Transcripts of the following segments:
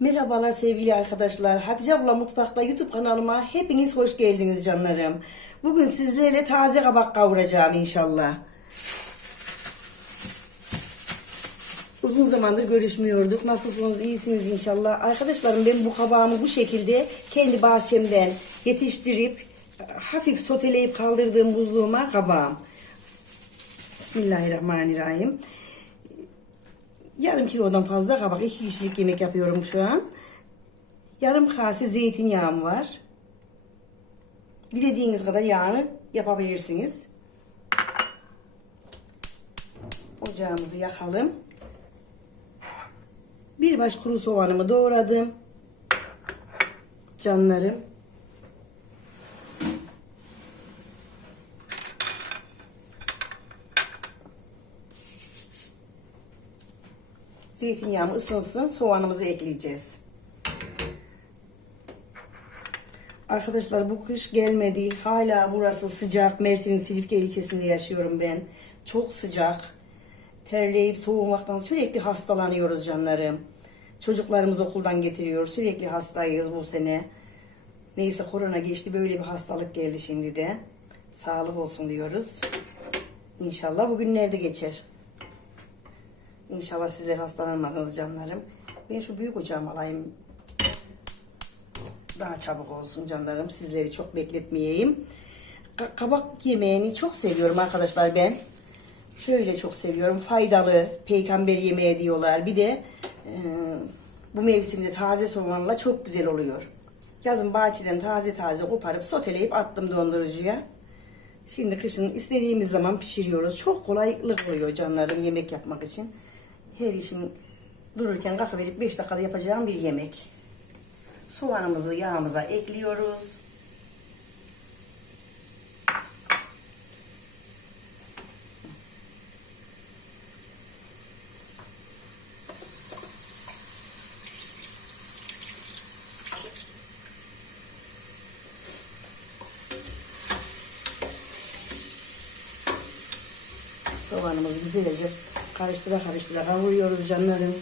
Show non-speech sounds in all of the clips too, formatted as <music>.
Merhabalar sevgili arkadaşlar. Hatice abla mutfakta YouTube kanalıma hepiniz hoş geldiniz canlarım. Bugün sizlerle taze kabak kavuracağım inşallah. Uzun zamandır görüşmüyorduk. Nasılsınız? İyisiniz inşallah. Arkadaşlarım ben bu kabağımı bu şekilde kendi bahçemden yetiştirip hafif soteleyip kaldırdığım buzluğuma kabağım. Bismillahirrahmanirrahim. Yarım kilodan fazla kabak. iki kişilik yemek yapıyorum şu an. Yarım kase zeytinyağım var. Dilediğiniz kadar yağını yapabilirsiniz. Ocağımızı yakalım. Bir baş kuru soğanımı doğradım. Canlarım. Zeytinyağım ısınsın. Soğanımızı ekleyeceğiz. Arkadaşlar bu kış gelmedi. Hala burası sıcak. Mersin'in Silifke ilçesinde yaşıyorum ben. Çok sıcak. Terleyip soğumaktan sürekli hastalanıyoruz canlarım. Çocuklarımız okuldan getiriyor. Sürekli hastayız bu sene. Neyse korona geçti. Böyle bir hastalık geldi şimdi de. Sağlık olsun diyoruz. İnşallah bugünlerde geçer. İnşallah sizler hastalanmadınız canlarım. Ben şu büyük ocağımı alayım. Daha çabuk olsun canlarım. Sizleri çok bekletmeyeyim. Ka- kabak yemeğini çok seviyorum arkadaşlar ben. Şöyle çok seviyorum. Faydalı peygamber yemeği diyorlar. Bir de e, bu mevsimde taze soğanla çok güzel oluyor. Yazın bahçeden taze taze koparıp soteleyip attım dondurucuya. Şimdi kışın istediğimiz zaman pişiriyoruz. Çok kolaylık oluyor canlarım yemek yapmak için. Her işim dururken kalkıp verip 5 dakikada yapacağım bir yemek. Soğanımızı yağımıza ekliyoruz. Soğanımızı güzelce karıştıra karıştıra kavuruyoruz canlarım.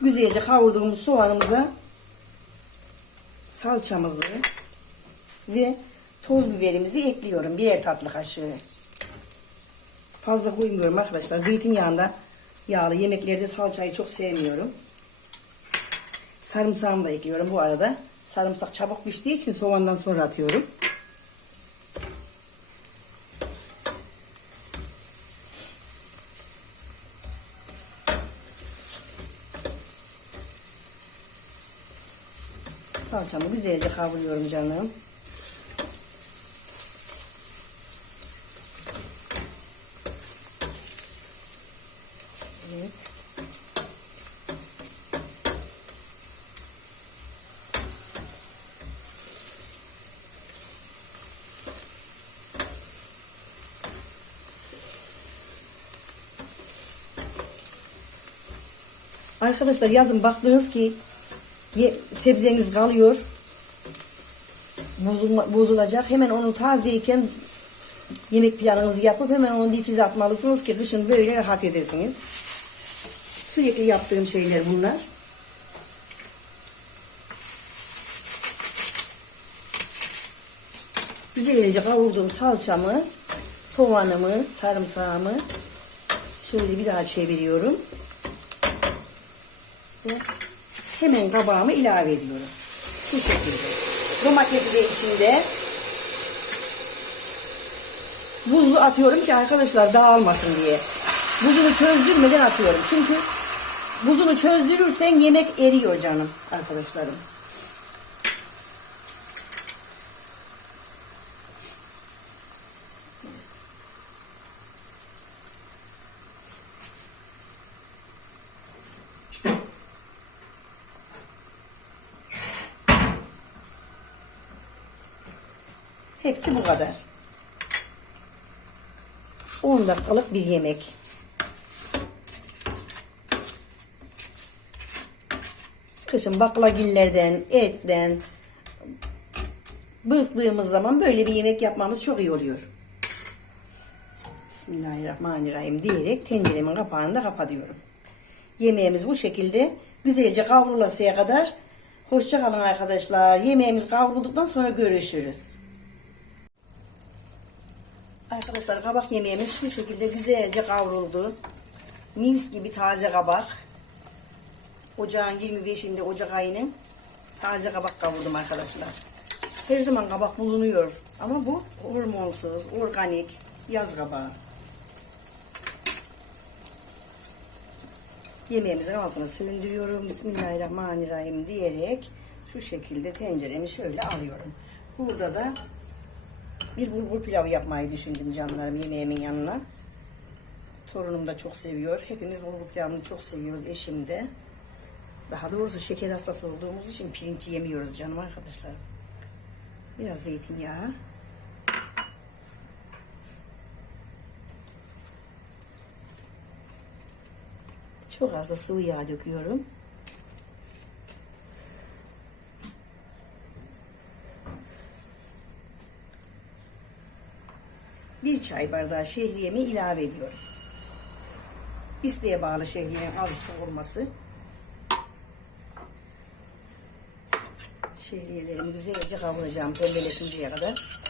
Güzelce kavurduğumuz soğanımıza salçamızı ve toz biberimizi ekliyorum. Birer tatlı kaşığı. Fazla koymuyorum arkadaşlar. Zeytinyağında yağlı yemeklerde salçayı çok sevmiyorum. Sarımsağımı da ekliyorum bu arada. Sarımsak çabuk piştiği için soğandan sonra atıyorum. Salçamı güzelce kavuruyorum canım. Evet. Arkadaşlar yazın baktınız ki ye- sebzeniz kalıyor. Bozulma, bozulacak. Hemen onu tazeyken yemek planınızı yapıp hemen onu difrize atmalısınız ki kışın böyle rahat edesiniz. Sürekli yaptığım şeyler bunlar. Güzelce kavurduğum salçamı, soğanımı, sarımsağımı şöyle bir daha çeviriyorum. Ve hemen kabağımı ilave ediyorum. Bu şekilde. Domatesi de içinde. Buzlu atıyorum ki arkadaşlar dağılmasın diye. Buzunu çözdürmeden atıyorum. Çünkü buzunu çözdürürsen yemek eriyor canım arkadaşlarım. Hepsi bu kadar. 10 dakikalık bir yemek. Kışın baklagillerden, etten bıktığımız zaman böyle bir yemek yapmamız çok iyi oluyor. Bismillahirrahmanirrahim diyerek tenceremin kapağını da kapatıyorum. Yemeğimiz bu şekilde güzelce kavrulasıya kadar hoşça kalın arkadaşlar. Yemeğimiz kavrulduktan sonra görüşürüz. Arkadaşlar kabak yemeğimiz şu şekilde güzelce kavruldu. Mis gibi taze kabak. Ocağın 25'inde Ocak ayının taze kabak kavurdum arkadaşlar. Her zaman kabak bulunuyor ama bu hormonsuz, organik yaz kabağı. Yemeğimizin altını söndürüyorum. Bismillahirrahmanirrahim diyerek şu şekilde tenceremi şöyle alıyorum. Burada da bir bulgur pilavı yapmayı düşündüm canlarım yemeğimin yanına. Torunum da çok seviyor. Hepimiz bulgur pilavını çok seviyoruz eşim de. Daha doğrusu şeker hastası olduğumuz için pirinç yemiyoruz canım arkadaşlar. Biraz zeytinyağı. Çok az da sıvı yağ döküyorum. Çay bardağı şehriyemi ilave ediyorum. İsteğe bağlı şehriyenin az çok olması. Şehriyelerimi güzelce kavuracağım pembeleşinceye kadar.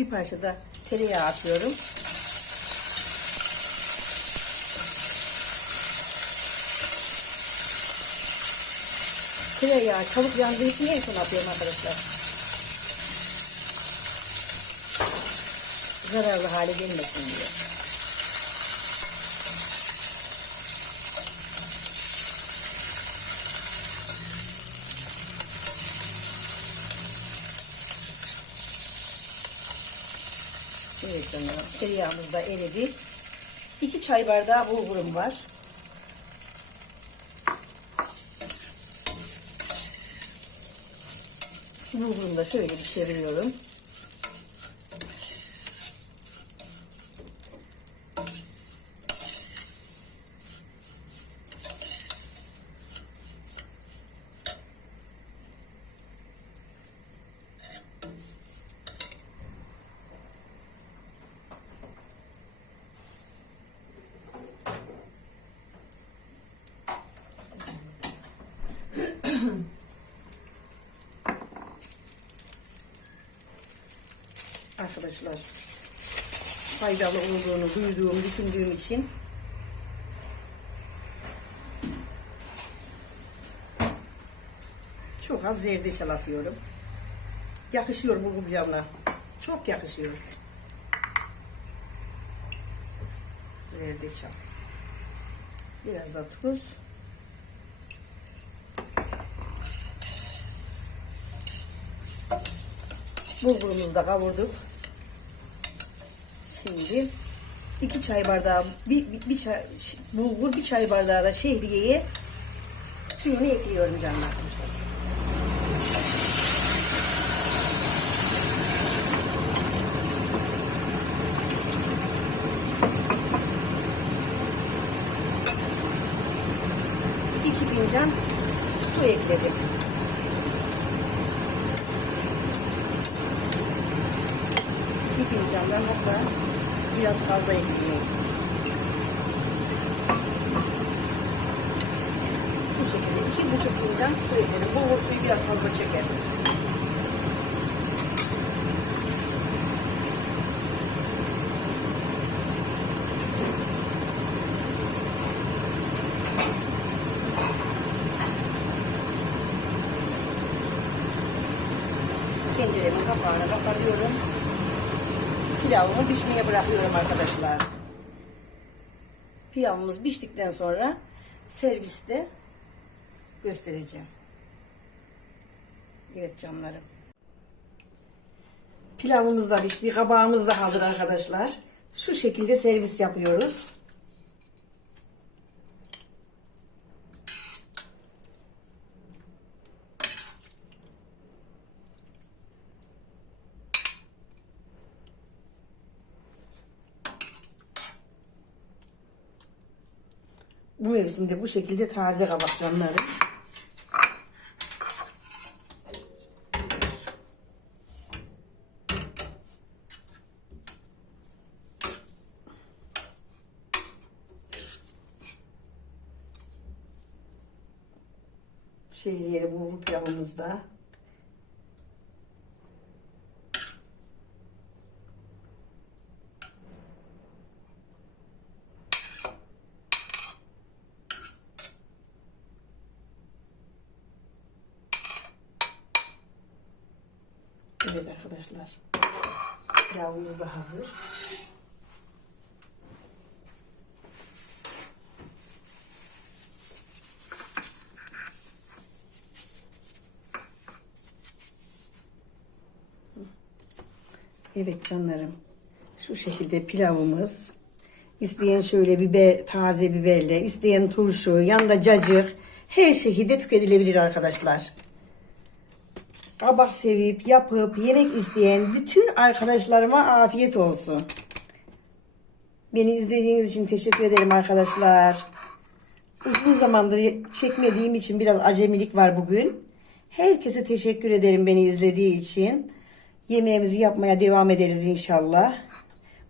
Bir parça da tereyağı atıyorum. Tereyağı çabuk yandığı için en son atıyorum arkadaşlar. Zararlı hale gelmesin diye. Evet canım. Tereyağımız da eridi. 2 çay bardağı bulgurum var. Bulgurumu da şöyle bir çeviriyorum. <clears throat> Arkadaşlar faydalı olduğunu duyduğum, düşündüğüm için çok az zerdeçal atıyorum. Yakışıyor bulgur pilavına. Çok yakışıyor. Zerdeçal. Biraz da tuz. Bulgurumuzu da kavurduk. Şimdi iki çay bardağı bir, bir, bir çay, bulgur bir çay bardağı da şehriyeye suyunu ekliyorum canlar. İki fincan su ekledim. Biraz fazla ekleyeyim. Bu şekilde iki buçuk fincan su ekledim. Bulgur suyu biraz fazla çeker. Tenceremin kapağını kapatıyorum. Pilavımı pişmeye bırakıyorum arkadaşlar. Pilavımız piştikten sonra serviste göstereceğim. Evet canlarım. Pilavımız da pişti. Kabağımız da hazır arkadaşlar. Şu şekilde servis yapıyoruz. Bu mevsimde bu şekilde taze kabak canlarım. Şehriyeli bulgur pilavımızda. Evet arkadaşlar. Pilavımız da hazır. Evet canlarım. Şu şekilde pilavımız. İsteyen şöyle biber, taze biberle, isteyen turşu, yanında cacık. Her şekilde tüketilebilir arkadaşlar. Kabak sevip yapıp yemek isteyen bütün arkadaşlarıma afiyet olsun. Beni izlediğiniz için teşekkür ederim arkadaşlar. Uzun zamandır çekmediğim için biraz acemilik var bugün. Herkese teşekkür ederim beni izlediği için. Yemeğimizi yapmaya devam ederiz inşallah.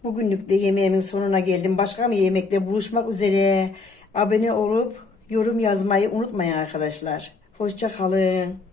Bugünlük de yemeğimin sonuna geldim. Başka bir yemekte buluşmak üzere. Abone olup yorum yazmayı unutmayın arkadaşlar. Hoşça kalın.